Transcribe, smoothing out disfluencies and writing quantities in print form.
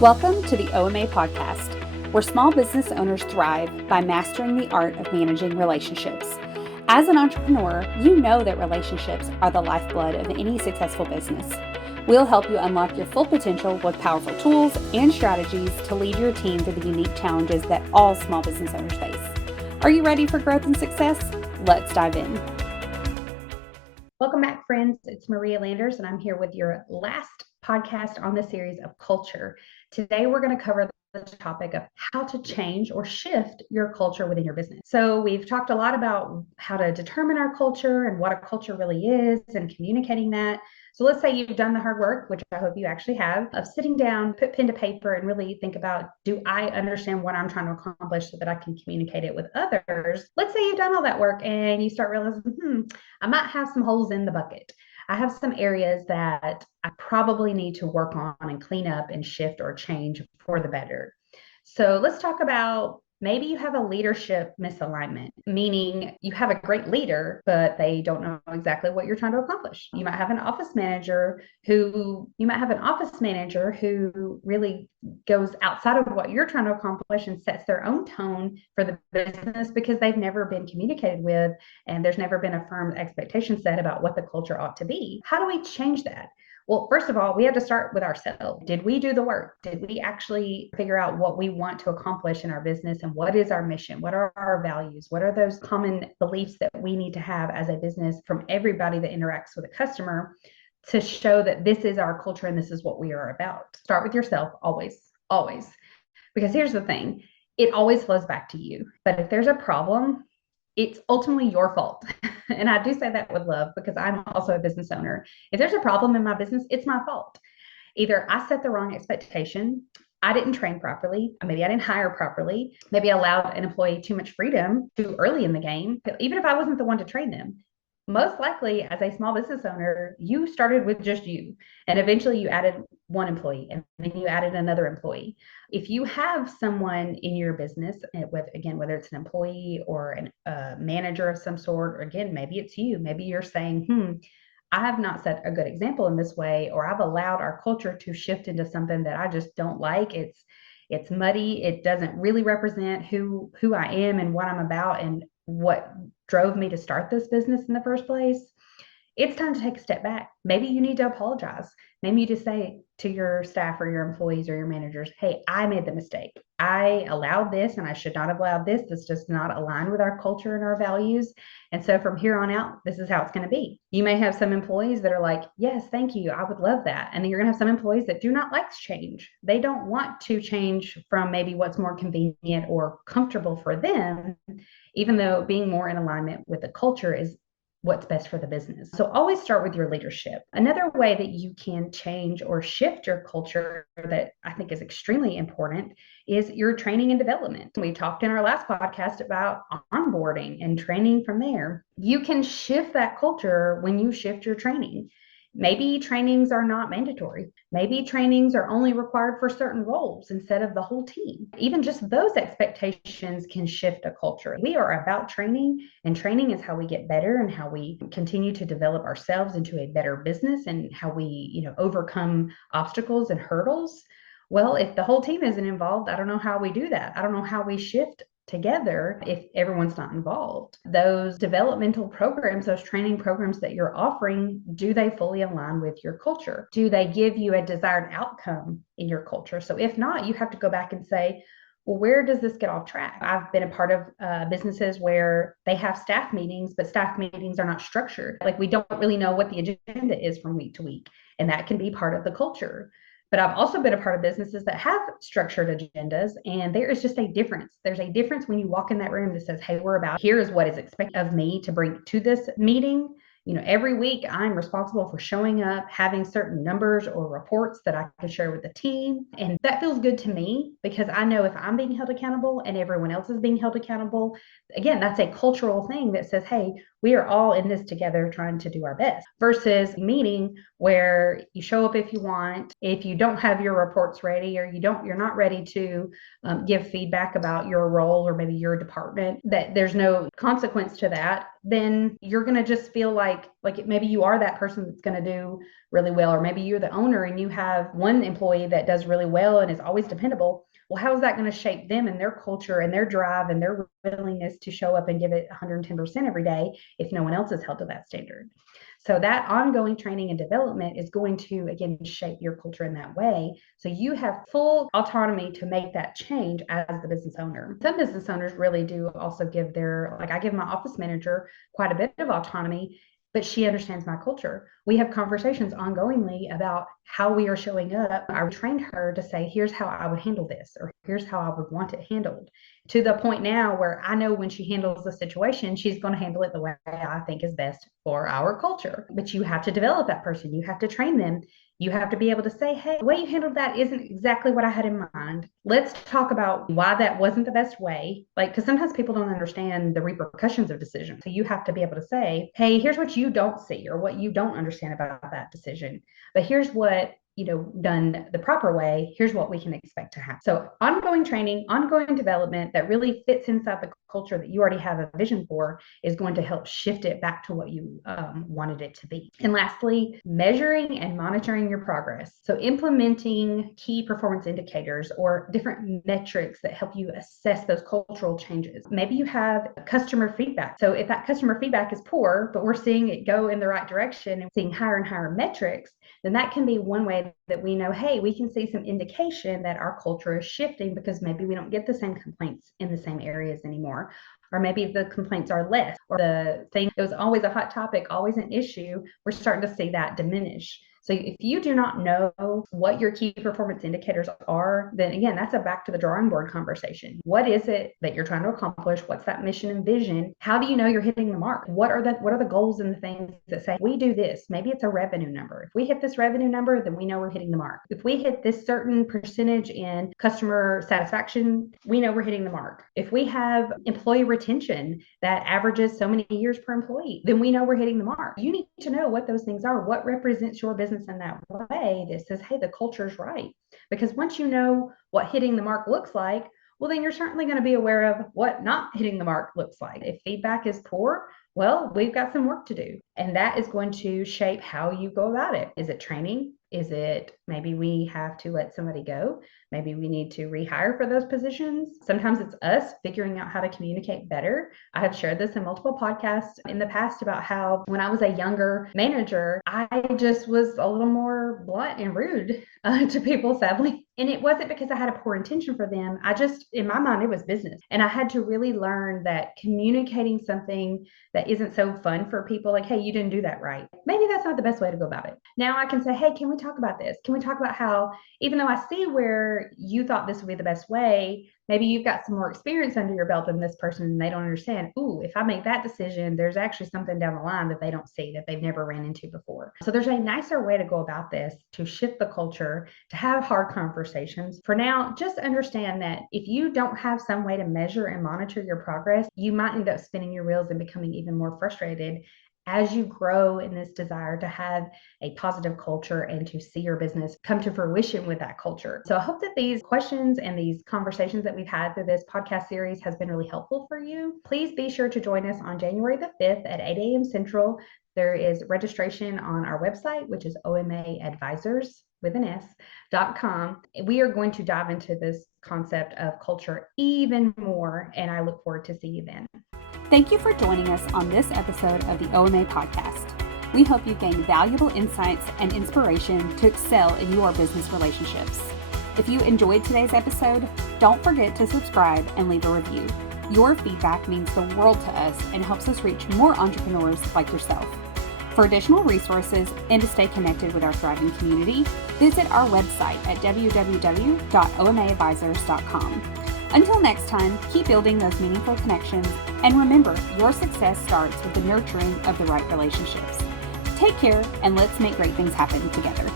Welcome to the OMA podcast, where small business owners thrive by mastering the art of managing relationships. As an entrepreneur, you know that relationships are the lifeblood of any successful business. We'll help you unlock your full potential with powerful tools and strategies to lead your team through the unique challenges that all small business owners face. Are you ready for growth and success? Let's dive in. Welcome back, friends. It's Maria Landers, and I'm here with your last podcast on the series of culture. Today, we're going to cover the topic of how to change or shift your culture within your business. So we've talked a lot about how to determine our culture and what a culture really is and communicating that. So let's say you've done the hard work, which I hope you actually have, of sitting down, put pen to paper, and really think about, do I understand what I'm trying to accomplish so that I can communicate it with others? Let's say you've done all that work and you start realizing, I might have some holes in the bucket. I have some areas that I probably need to work on and clean up and shift or change for the better. So let's talk about maybe you have a leadership misalignment, meaning you have a great leader, but they don't know exactly what you're trying to accomplish. You might have an office manager who really goes outside of what you're trying to accomplish and sets their own tone for the business because they've never been communicated with and there's never been a firm expectation set about what the culture ought to be. How do we change that? Well, first of all, we have to start with ourselves. Did we do the work? Did we actually figure out what we want to accomplish in our business and what is our mission? What are our values? What are those common beliefs that we need to have as a business from everybody that interacts with a customer to show that this is our culture and this is what we are about? Start with yourself always, always. Because here's the thing, it always flows back to you. But if there's a problem, it's ultimately your fault. And I do say that with love because I'm also a business owner. If there's a problem in my business, it's my fault. Either I set the wrong expectation, I didn't train properly, maybe I didn't hire properly, maybe I allowed an employee too much freedom too early in the game, even if I wasn't the one to train them. Most likely, as a small business owner, you started with just you, and eventually you added one employee, and then you added another employee. If you have someone in your business, whether it's an employee or a manager of some sort, or again, maybe it's you, maybe you're saying, I have not set a good example in this way, or I've allowed our culture to shift into something that I just don't like. It's muddy. It doesn't really represent who I am and what I'm about and what drove me to start this business in the first place. It's time to take a step back. Maybe you need to apologize. Maybe you just say to your staff or your employees or your managers, hey, I made the mistake. I allowed this and I should not have allowed this. This does not align with our culture and our values. And so from here on out, this is how it's going to be. You may have some employees that are like, yes, thank you. I would love that. And then you're going to have some employees that do not like change. They don't want to change from maybe what's more convenient or comfortable for them, even though being more in alignment with the culture is what's best for the business. So always start with your leadership. Another way that you can change or shift your culture that I think is extremely important is your training and development. We talked in our last podcast about onboarding and training from there. You can shift that culture when you shift your training. Maybe trainings are not mandatory. Maybe trainings are only required for certain roles instead of the whole team. Even just those expectations can shift a culture. We are about training, and training is how we get better and how we continue to develop ourselves into a better business and how we, overcome obstacles and hurdles. Well, if the whole team isn't involved, I don't know how we do that. I don't know how we shift together if everyone's not involved. Those developmental programs, those training programs that you're offering, do they fully align with your culture? Do they give you a desired outcome in your culture? So if not, you have to go back and say, well, where does this get off track? I've been a part of businesses where they have staff meetings, but staff meetings are not structured. Like we don't really know what the agenda is from week to week, and that can be part of the culture. But I've also been a part of businesses that have structured agendas, and there is just a difference. There's a difference when you walk in that room that says, hey, here is what is expected of me to bring to this meeting. Every week I'm responsible for showing up, having certain numbers or reports that I can share with the team. And that feels good to me because I know if I'm being held accountable and everyone else is being held accountable, again, that's a cultural thing that says, hey, We are all in this together trying to do our best, versus meeting where you show up if you want. If you don't have your reports ready, or you're not ready to give feedback about your role or maybe your department, that there's no consequence to that, then you're going to just feel like maybe you are that person that's going to do really well, or maybe you're the owner and you have one employee that does really well and is always dependable. Well, how is that going to shape them and their culture and their drive and their willingness to show up and give it 110% every day if no one else is held to that standard? So that ongoing training and development is going to, again, shape your culture in that way. So you have full autonomy to make that change as the business owner. Some business owners really do also give I give my office manager quite a bit of autonomy, but she understands my culture. We have conversations ongoingly about how we are showing up. I trained her to say, here's how I would handle this, or here's how I would want it handled, to the point now where I know when she handles the situation, she's going to handle it the way I think is best for our culture. But you have to develop that person. You have to train them. You have to be able to say, hey, the way you handled that isn't exactly what I had in mind. Let's talk about why that wasn't the best way. Because sometimes people don't understand the repercussions of decisions. So you have to be able to say, hey, here's what you don't see or what you don't understand about that decision. But here's what, done the proper way, here's what we can expect to happen. So ongoing training, ongoing development that really fits inside the culture that you already have a vision for is going to help shift it back to what you wanted it to be. And lastly, measuring and monitoring your progress. So implementing key performance indicators or different metrics that help you assess those cultural changes. Maybe you have customer feedback. So if that customer feedback is poor, but we're seeing it go in the right direction and seeing higher and higher metrics, then that can be one way that we know, hey, we can see some indication that our culture is shifting because maybe we don't get the same complaints in the same areas anymore. Or maybe the complaints are less, or the thing that was always a hot topic, always an issue, we're starting to see that diminish. So if you do not know what your key performance indicators are, then again, that's a back to the drawing board conversation. What is it that you're trying to accomplish? What's that mission and vision? How do you know you're hitting the mark? What are the goals and the things that say, we do this? Maybe it's a revenue number. If we hit this revenue number, then we know we're hitting the mark. If we hit this certain percentage in customer satisfaction, we know we're hitting the mark. If we have employee retention that averages so many years per employee, then we know we're hitting the mark. You need to know what those things are, what represents your business in that way that says, hey, the culture's right. Because once you know what hitting the mark looks like, well, then you're certainly going to be aware of what not hitting the mark looks like. If feedback is poor, well, we've got some work to do. And that is going to shape how you go about it. Is it training? Is it maybe we have to let somebody go? Maybe we need to rehire for those positions. Sometimes it's us figuring out how to communicate better. I have shared this in multiple podcasts in the past about how when I was a younger manager, I just was a little more blunt and rude to people, sadly. And it wasn't because I had a poor intention for them. In my mind, it was business. And I had to really learn that communicating something that isn't so fun for people, like, hey, you didn't do that right, maybe that's not the best way to go about it. Now I can say, hey, can we talk about this? Can we talk about how, even though I see where you thought this would be the best way, maybe you've got some more experience under your belt than this person and they don't understand. Ooh, if I make that decision, there's actually something down the line that they don't see, that they've never ran into before. So there's a nicer way to go about this, to shift the culture, to have hard conversations. For now, just understand that if you don't have some way to measure and monitor your progress, you might end up spinning your wheels and becoming even more frustrated as you grow in this desire to have a positive culture and to see your business come to fruition with that culture. So I hope that these questions and these conversations that we've had through this podcast series has been really helpful for you. Please be sure to join us on January the 5th at 8 a.m. Central. There is registration on our website, which is omaadvisors.com. We are going to dive into this concept of culture even more, and I look forward to see you then. Thank you for joining us on this episode of the OMA podcast. We hope you gained valuable insights and inspiration to excel in your business relationships. If you enjoyed today's episode, don't forget to subscribe and leave a review. Your feedback means the world to us and helps us reach more entrepreneurs like yourself. For additional resources and to stay connected with our thriving community, visit our website at www.omaadvisors.com. Until next time, keep building those meaningful connections, and remember, your success starts with the nurturing of the right relationships. Take care, and let's make great things happen together.